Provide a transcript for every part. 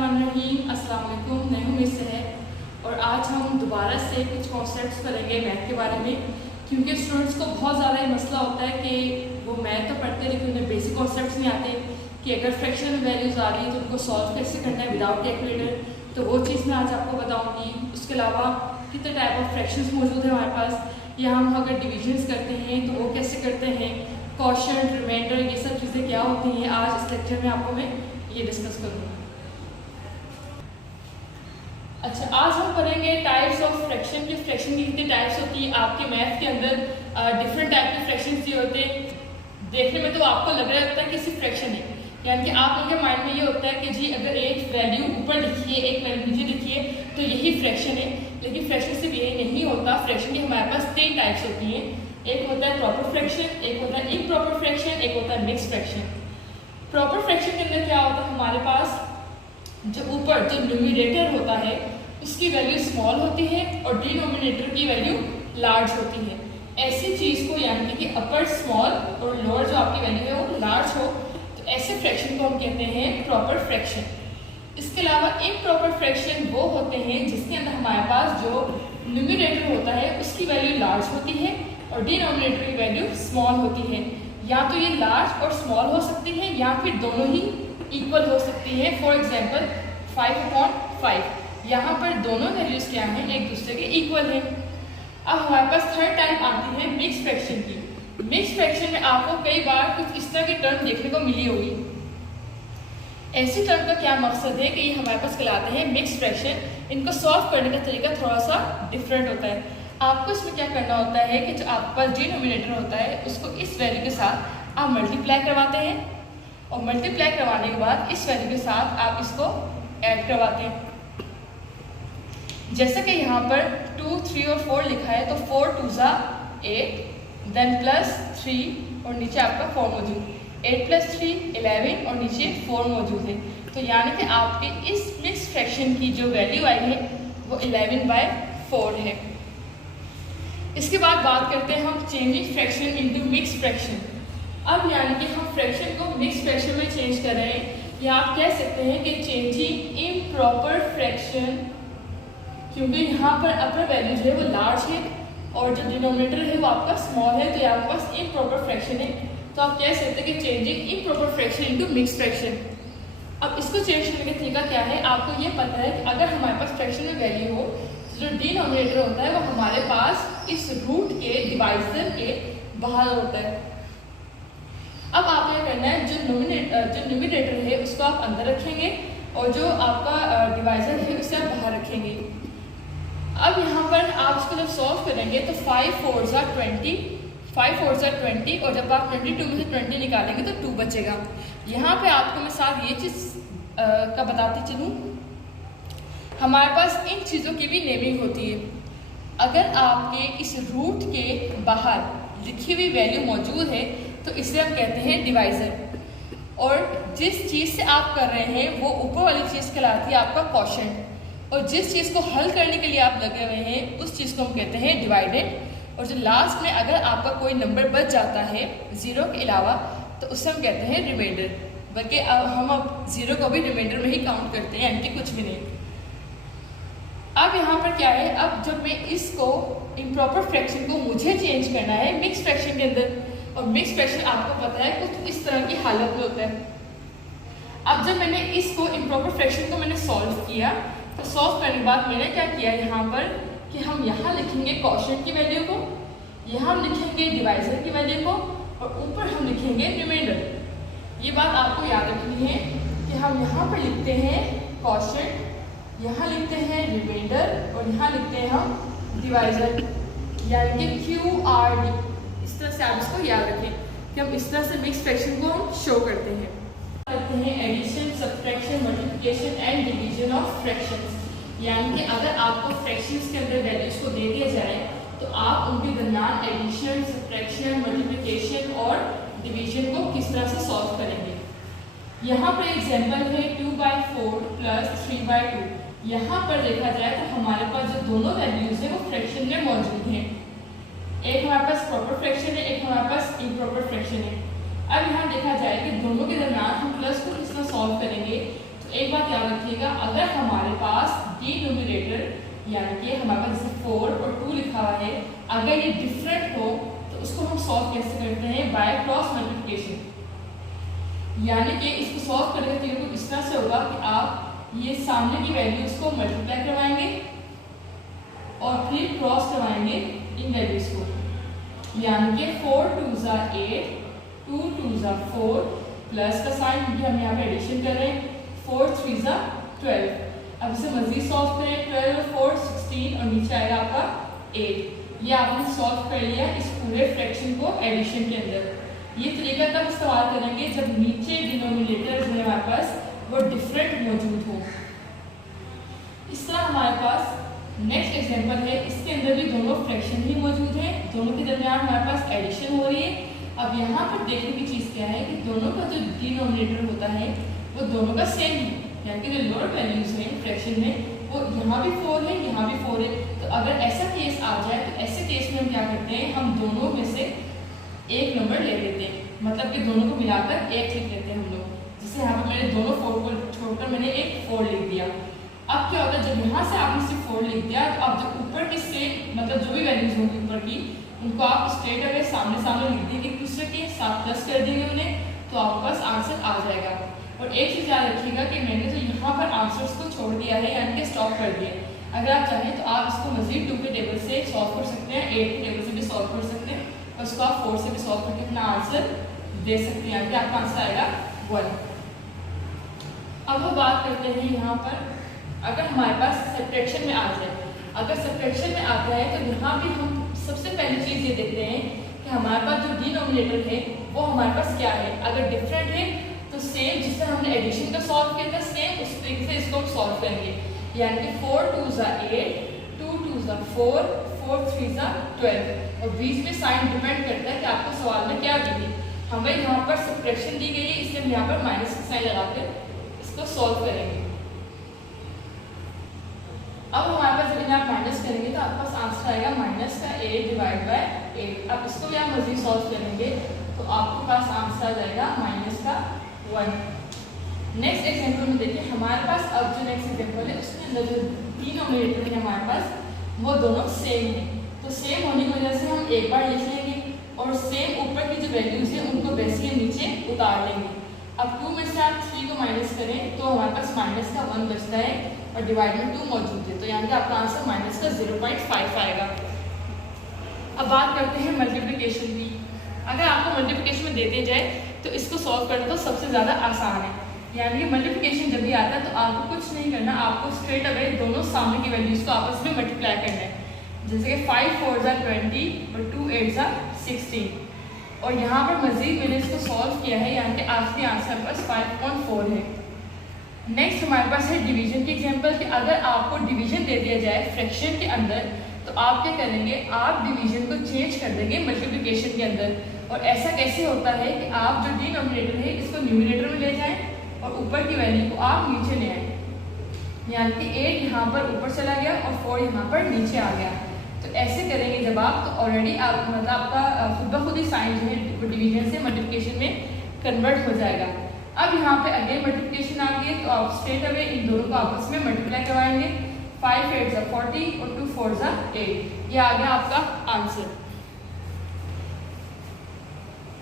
बिस्मिल्लाहिर्रहमानिर्रहीम। अस्सलाम वालेकुम। मैं हूं मिस है और आज हम दोबारा से कुछ कॉन्सेप्ट्स करेंगे मैथ के बारे में, क्योंकि स्टूडेंट्स को बहुत ज़्यादा ये मसला होता है कि वो मैथ तो पढ़ते हैं लेकिन उन्हें बेसिक कॉन्सेप्ट्स नहीं आते कि अगर फ्रैक्शन में वैल्यूज़ आ रही है तो उनको सॉल्व कैसे करना है विदाउट कैलकुलेटर। तो वो चीज़ मैं आज आपको बताऊँगी। उसके अलावा कितने टाइप ऑफ फ्रैक्शंस मौजूद हैं हमारे पास, या हम अगर डिविजन्स करते हैं तो वो कैसे करते हैं, क्वोशिएंट, रिमाइंडर, ये सब चीज़ें क्या होती हैं। आज इस लेक्चर में आपको मैं ये डिस्कस करूँगी। अच्छा, आज हम पढ़ेंगे टाइप्स ऑफ फ्रैक्शन की। फ्रैक्शन की कितनी टाइप्स होती है आपके मैथ के अंदर। डिफरेंट टाइप के फ्रैक्शन ये होते हैं। देखने में तो आपको लग रहा होता है कि सिर्फ फ्रैक्शन है, यानी कि आप लोगों के माइंड में ये होता है कि जी अगर एक वैल्यू ऊपर लिखिए एक वैल्यू नीचे लिखिए तो यही फ्रैक्शन है। लेकिन फ्रैक्शन सिर्फ यही नहीं होता। फ्रैक्शन की हमारे पास 3 टाइप्स होती हैं। एक होता है प्रॉपर फ्रैक्शन, एक होता है इम्प्रॉपर फ्रैक्शन, एक होता है मिक्स फ्रैक्शन। प्रॉपर फ्रैक्शन के अंदर क्या होता है, हमारे पास जो ऊपर जो न्यूमरेटर होता है उसकी वैल्यू स्मॉल होती है और डिनोमिनेटर की वैल्यू लार्ज होती है। ऐसी चीज़ को यानी कि अपर स्मॉल और लोअर जो आपकी वैल्यू है वो लार्ज हो, तो ऐसे फ्रैक्शन को हम कहते हैं प्रॉपर फ्रैक्शन। इसके अलावा इम्प्रॉपर फ्रैक्शन वो होते हैं जिसके अंदर हमारे पास जो न्यूमरेटर होता है उसकी वैल्यू लार्ज होती है और डिनोमिनेटर की वैल्यू स्मॉल होती है। या तो ये लार्ज और स्मॉल हो सकती है या फिर दोनों ही इक्वल हो सकती है। फॉर एग्जाम्पल 5/5, यहाँ पर दोनों वैल्यूज क्या हैं, एक दूसरे के इक्वल हैं। अब हमारे पास थर्ड टाइप आती है मिक्स फ्रैक्शन की। मिक्स फ्रैक्शन में आपको कई बार कुछ इस तरह की टर्म देखने को मिली होगी। ऐसी टर्म का क्या मकसद है कि ये हमारे पास कहलाते हैं मिक्स फ्रैक्शन। इनको सॉल्व करने का तरीका थोड़ा सा डिफरेंट होता है। आपको इसमें क्या करना होता है कि जो आपके पास डिनोमिनेटर होता है उसको इस वैल्यू के साथ आप मल्टीप्लाई करवाते हैं और मल्टीप्लाई करवाने के बाद इस वैल्यू के साथ आप इसको ऐड करवाते हैं। जैसे कि यहाँ पर 2, 3 और 4 लिखा है तो 4 2 ज़ा 8, देन प्लस 3 और नीचे आपका 4 मौजूद, 8 + 3 11 और नीचे 4 मौजूद है। तो यानी कि आपके इस मिक्स फ्रैक्शन की जो वैल्यू आई है वो 11/4 है। इसके बाद बात करते हैं हम changing fraction into mix fraction. अब यानी कि हम फ्रैक्शन को मिक्स फ्रैक्शन में चेंज कर रहे हैं, या आप कह सकते हैं कि चेंजिंग इम्प्रॉपर फ्रैक्शन, क्योंकि यहाँ पर अपर वैल्यू जो है वो लार्ज है और जो डिनोमिनेटर है वो आपका स्मॉल है, तो आपके पास इम्प्रॉपर फ्रैक्शन है। तो आप कह सकते हैं कि changing improper fraction into mix fraction. अब इसको चेंज करने का तरीका क्या है, आपको ये पता है कि अगर हमारे पास फ्रैक्शन में वैल्यू हो तो जो डिनोमिनेटर होता है वो हमारे पास इस रूट के डिवाइजर के बाहर होता है। अब आपको क्या करना है, जो न्यूमरेटर है उसको आप अंदर रखेंगे और जो आपका डिवाइजर है उसे आप बाहर रखेंगे। अब यहाँ पर आप इसको जब सॉल्व करेंगे तो 5 4 ज़ा 20, 5 4 ज़ा 20 और जब आप 22 में से 20 निकालेंगे तो 2 बचेगा। यहाँ पे आपको मैं साथ ये चीज़ का बताती चलूँ, हमारे पास इन चीज़ों की भी नेमिंग होती है। अगर आपके इस रूट के बाहर लिखी हुई वैल्यू मौजूद है तो इसे हम कहते हैं डिवाइज़र, और जिस चीज़ से आप कर रहे हैं वो ऊपर वाली चीज़ कहलाती है आपका क्वोशिएंट, और जिस चीज़ को हल करने के लिए आप लगे हुए हैं उस चीज़ को हम कहते हैं डिवाइडेड। और जो लास्ट में अगर आपका कोई नंबर बच जाता है ज़ीरो के अलावा तो उससे हम कहते हैं रिमाइंडर। बल्कि अब ज़ीरो को भी रिमाइंडर में ही काउंट करते हैं, यानी कि कुछ भी नहीं। अब यहाँ पर क्या है, अब जब मैं इसको इम्प्रॉपर फ्रैक्शन को मुझे चेंज करना है मिक्स फ्रैक्शन के अंदर, और मिक्स फ्रैक्शन आपको पता है कुछ इस तरह की हालत में होता है। अब जब मैंने इसको इम्प्रॉपर फ्रैक्शन को मैंने सॉल्व किया तो सॉल्व करने के बाद मैंने क्या किया यहाँ पर कि हम यहाँ लिखेंगे क्वोशिएंट की वैल्यू को, यहाँ हम लिखेंगे डिवाइजर की वैल्यू को और ऊपर हम लिखेंगे रिमाइंडर। ये बात आपको याद रखनी है कि हम यहाँ पर लिखते हैं क्वोशिएंट, यहाँ लिखते हैं रिमाइंडर और यहाँ लिखते हैं हम डिवाइजर, यानी कि QRD। इस तरह से आप इसको याद रखें कि हम इस तरह से मिक्स फ्रैक्शन को हम शो करते हैं addition, subtraction, multiplication and division of fractions. यानी कि अगर आपको फ्रैक्शंस के अंदर वैल्यूज को दे दिया जाए तो आप उनके दरमियान एडिशन, सब्ट्रैक्शन, मल्टीप्लिकेशन और डिवीजन को किस तरह से सॉल्व करेंगे। यहाँ पर एग्जांपल है 2/4 + 3/2। यहाँ पर देखा जाए तो हमारे पास जो दोनों वैल्यूज है वो फ्रैक्शन में मौजूद हैं। एक हमारे पास प्रॉपर फ्रैक्शन है, एक हमारे पास इम्प्रॉपर फ्रैक्शन है। अब यहाँ देखा जाए कि दोनों के दरमियान हम प्लस को किस तरह सॉल्व करेंगे, तो एक बात याद रखिएगा, अगर हमारे पास डिनोमिनेटर यानी कि हमारे पास जैसे 4 और 2 लिखा हुआ है, अगर ये डिफरेंट हो तो उसको हम सॉल्व कैसे करते हैं? By cross multiplication. यानी कि इसको सॉल्व करने का तरीका कुछ इस तरह से होगा कि आप ये सामने की वैल्यूज को मल्टीप्लाई करवाएंगे और फिर क्रॉस करवाएंगे इन वैल्यूज को। यानी कि 4 2 8, 2 2 4, प्लस का साइन क्योंकि हम यहाँ पे एडिशन कर रहे हैं, 4 3 12। अब इसे मजीद सॉल्व करें, 12 और 4 16 और नीचे आएगा आपका 8। ये आपने सॉल्व कर लिया इस पूरे फ्रैक्शन को एडिशन के अंदर। ये तरीका तब इस्तेमाल करेंगे जब नीचे डिनोमिनेटर जो है हमारे पास वो डिफरेंट मौजूद हो। इस तरह हमारे पास नेक्स्ट एग्जांपल है, इसके अंदर भी दोनों फ्रैक्शन ही मौजूद हैं, दोनों के दरमियान हमारे पास एडिशन हो रही है। अब यहाँ पर देखने की चीज़ क्या है कि दोनों का जो डिनोमिनेटर होता है वो दोनों का सेम है, यानी कि जो लोअर वैल्यूज हैं फ्रैक्शन में वो यहाँ भी 4 है, यहाँ भी 4 है। तो अगर ऐसा केस आ जाए तो ऐसे केस में हम क्या करते हैं, हम दोनों में से एक नंबर ले लेते हैं, मतलब कि दोनों को मिलाकर 1 लिख लेते हैं हम लोग। जैसे यहाँ पर मैंने दोनों 4 को छोड़कर मैंने एक 4 लिख दिया। अब क्या होगा, जब यहाँ से आपने सिर्फ 4 लिख दिया तो अब जो ऊपर की सेम मतलब जो भी वैल्यूज होंगी ऊपर की उनको आप स्ट्रेट अवे सामने सामने लिख देंगे, एक दूसरे के साथ प्लस कर देंगे उन्हें, तो आपके पास आंसर आ जाएगा। और एक चीज़ याद रखिएगा कि मैंने तो यहाँ पर आंसर्स को छोड़ दिया है, यानी कि स्टॉप कर दिया। अगर आप चाहें तो आप इसको मजीद 2 के टेबल से सॉल्व कर सकते हैं, 8 के टेबल से भी सॉल्व कर सकते हैं और उसको आप 4 से भी सॉल्व करके अपना आंसर दे सकते हैं, यानी कि आपका आंसर आएगा 1। अब हम बात करते हैं यहाँ पर अगर हमारे पास सब्ट्रैक्शन में आ जाए। अगर सब्ट्रैक्शन में आता है तो यहाँ भी हम सबसे पहली चीज़ ये देखते हैं कि हमारे पास जो डिनोमिनेटर है वो हमारे पास क्या है। अगर डिफरेंट है तो सेम जिससे हमने एडिशन का सॉल्व किया था सेम उस तरीके से इसको हम सॉल्व करेंगे। यानी कि 4 2 8, 2 2 4, 4 3 12। और बीच में साइन डिपेंड करता है कि आपको सवाल में क्या दी है। हमें यहाँ पर सब्ट्रैक्शन दी गई है, इसलिए हम यहाँ पर माइनस का साइन लगाकर इसको सॉल्व करेंगे। अब हमारे पास जब इन्हें आप माइनस करेंगे तो आपके पास आंसर आएगा माइनस का 8 डिवाइड बाय 8। अब इसको भी आप मजीद सॉल्व करेंगे तो आपके पास आंसर आ जाएगा माइनस का 1। नेक्स्ट एग्जांपल में देखिए हमारे पास अब जो नेक्स्ट एग्जांपल है उसके अंदर जो डिनोमिनेटर है हमारे पास वो दोनों सेम है। तो सेम होने की वजह से हम एक बार लिख लेंगे और सेम ऊपर की जो वैल्यूज है उनको वैसे ही नीचे उतार लेंगे। अब 2 में से आप 3 को माइनस करें तो हमारे पास माइनस का 1 बचता है और डिवाइड में 2 मौजूद है, तो यानी कि आपका आंसर माइनस का 0.5 आएगा। अब बात करते हैं मल्टीप्लिकेशन की। अगर आपको मल्टीप्लिकेशन में दे दिया जाए तो इसको सॉल्व करना तो सबसे ज़्यादा आसान है। यानी कि मल्टीप्लिकेशन जब भी आता है तो आपको कुछ नहीं करना, आपको स्ट्रेट अवे दोनों सामने की वैल्यूज़ को आपस में मल्टीप्लाई करना है। जैसे कि 5 4 20 और 2 8 16। और यहाँ पर मजीद मैंने इसको सॉल्व किया है, यानी कि आखिरी आंसर बस 5.4 है। नेक्स्ट हमारे पास है डिवीजन की एग्जांपल कि अगर आपको डिवीजन दे दिया जाए फ्रैक्शन के अंदर तो आप क्या करेंगे, आप डिवीजन को चेंज कर देंगे मल्टीप्लिकेशन के अंदर। और ऐसा कैसे होता है कि आप जो डिनोमिनेटर है इसको न्यूमिनेटर में ले जाएं और ऊपर की वैल्यू को आप नीचे ले आएँ। यानी कि 8 यहाँ पर ऊपर चला गया और 4 यहाँ पर नीचे आ गया। तो ऐसे करेंगे जब आप तो ऑलरेडी आप मतलब आपका खुद ब खुद ही साइन जो है डिवीजन से मल्टीप्लिकेशन में कन्वर्ट हो जाएगा। अब यहाँ पे अगेन मल्टीप्लिकेशन आ गई तो आप स्ट्रेट अवे इन दोनों को आपस में मल्टीप्लाई करवाएंगे। 5 8 40 और 2 4 8। ये आ गया आपका आंसर।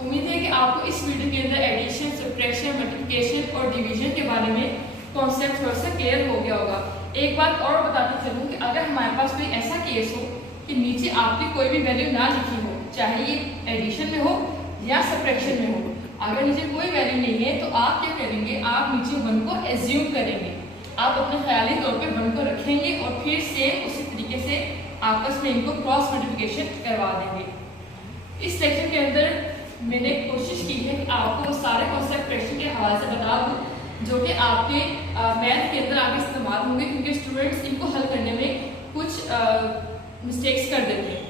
उम्मीद है कि आपको इस वीडियो के अंदर एडिशन, सब्ट्रैक्शन, मल्टीप्लिकेशन और डिवीजन के बारे में कॉन्सेप्ट थोड़ा सा क्लियर हो गया होगा। एक बात और बताते चलूँ कि अगर हमारे पास कोई ऐसा केस हो कि नीचे आपकी कोई भी वैल्यू ना लिखी हो, चाहे ये एडिशन में हो या सब्ट्रैक्शन में हो, अगर नीचे कोई वैल्यू नहीं है तो आप क्या करेंगे, आप नीचे 1 को एज्यूम करेंगे। आप अपने ख्याली तौर पे 1 को रखेंगे और फिर सेम उसी तरीके से आपस में इनको क्रॉस मल्टीप्लिकेशन करवा देंगे। इस लेक्चर के अंदर मैंने कोशिश की है कि आपको वो सारे कॉन्सेप्ट क्वेश्चन के हवाले से बता दूँ जो कि आपके मैथ के अंदर आगे इस्तेमाल होंगे, क्योंकि स्टूडेंट्स इनको हल करने में कुछ मिस्टेक्स कर देते हैं।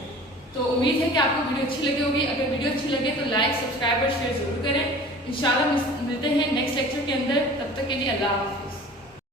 तो उम्मीद है कि आपको वीडियो अच्छी लगी होगी। अगर वीडियो अच्छी लगे तो लाइक, सब्सक्राइब और शेयर जरूर करें। इंशाल्लाह मिलते हैं नेक्स्ट लेक्चर के अंदर। तब तक के लिए अल्लाह हाफ़िज़।